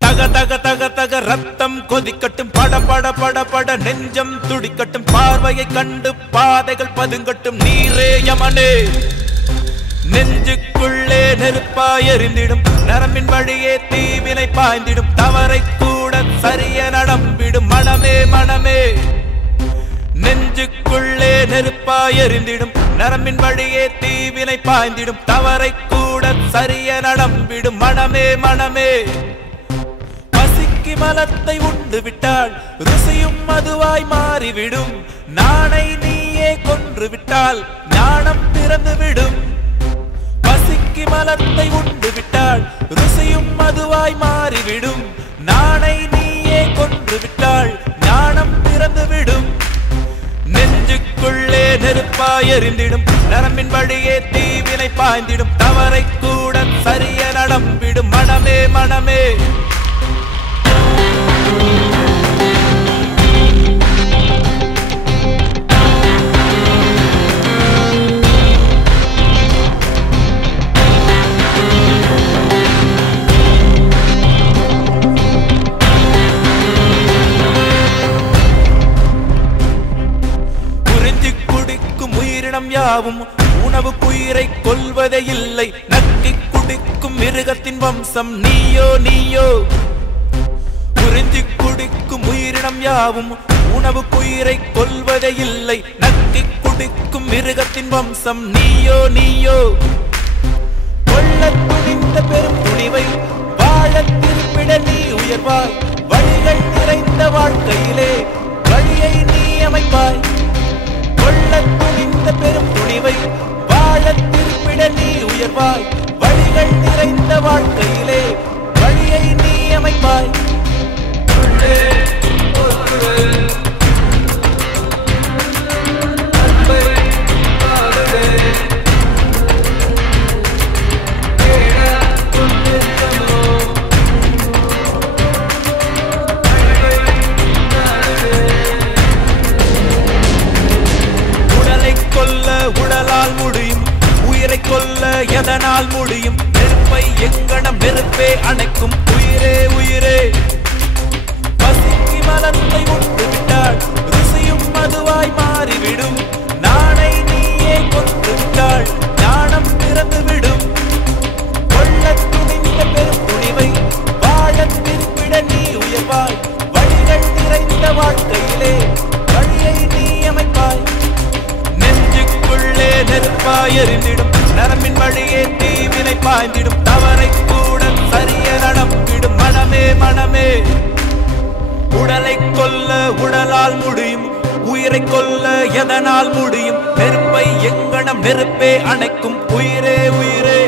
தக தக தக தக ரத்தம் கொதிக்கட்டும், பட பட பட பட நெஞ்சம் துடிக்கட்டும், பார்வையை கண்டு பாதைகள் பதுங்கட்டும், நீரே யமனே நெஞ்சுக்குள்ளே நெருப்பாய் எரிந்திடும், நரம்பின் வழியே தீவினை பாய்ந்திடும், தவறை கூட சரிய நடம்பிடும், மனமே மனமே நெஞ்சுக்குள்ளே நெருப்பாய் எரிந்திடும், நரம்பின் வழியே தீவினை பாய்ந்திடும், தவறை கூட சரிய நடம்பிடும், மனமே மனமே பசிக்கு மலத்தை உண்டு விட்டால் ருசியும் மதுவாய் மாறிவிடும், நாணை நீயே கொன்று விட்டால் ஞானம் பிறந்துவிடும். பசிக்கு மலத்தை உண்டு விட்டால் ருசியும் மதுவாய் மாறிவிடும், நாணை நீயே கொன்று விட்டால் ஞானம் பிறந்துவிடும். நெஞ்சுக்குள்ளே நெருப்பாய் எரிந்திடும், நரம்பின் வழியே தீவினை பாய்ந்திடும், தவறை கூட சரிய நடம்பிடும், மனமே மனமே யாவும் உணவு குயிரை கொல்வதே இல்லை, நக்கி குடிக்கும் மிருகத்தின் வம்சம் நீயோ நீயோ. உறிஞ்சி குடிக்கும் உயிரினம் யாவும் உணவு குயிரை கொல்வதே இல்லை, நக்கி குடிக்கும் மிருகத்தின் வம்சம் நீயோ நீயோ. கொள்ள துணிந்த பெரும் துணிவை வாழ திருப்பிட நீ உயர்வாய், வழிகள் நிறைந்த வாழ்க்கையிலே வழியை நீ அமைப்பாய். கொள்ள துணிந்த பெரும் துணிவை வாழ திருப்பிட நீ உயர்வாய், வழிகள் நிறைந்த வாழ்க்கையிலே வழியை நீ அமைப்பாய். உடலால் முடியும், உயிரை கொல்ல எதனால் முடியும், நெருப்பை எங்கனம் நெருப்பே அணைக்கும், உயிரே உயிரே. பசிக்கு மலத்தை உண்டு விட்டால் ருசியும் மதுவாய் மாறிவிடும், நாணை நீயே கொன்று விட்டால் ஞானம் பிறந்துவிடும். கொள்ள துணிந்த பெரும் துணிவை வாழ திருப்பிட நீ உயர்வாய், வழிகள் நிறைந்த வாழ்க்கையிலே வழியை நீ அமைப்பாய். நெஞ்சுக்குள்ளே நெருப்பாய் எரிந்திடும், நரம்பின் வழியே தீவினை பாய்ந்திடும், தவறை கூட சரிய நடம்பிடும், மனமே மனமே உடலை கொல்ல உடலால் முடியும், உயிரை கொல்ல எதனால் முடியும், நெருப்பை எங்கனம் நெருப்பே அணைக்கும், உயிரே உயிரே.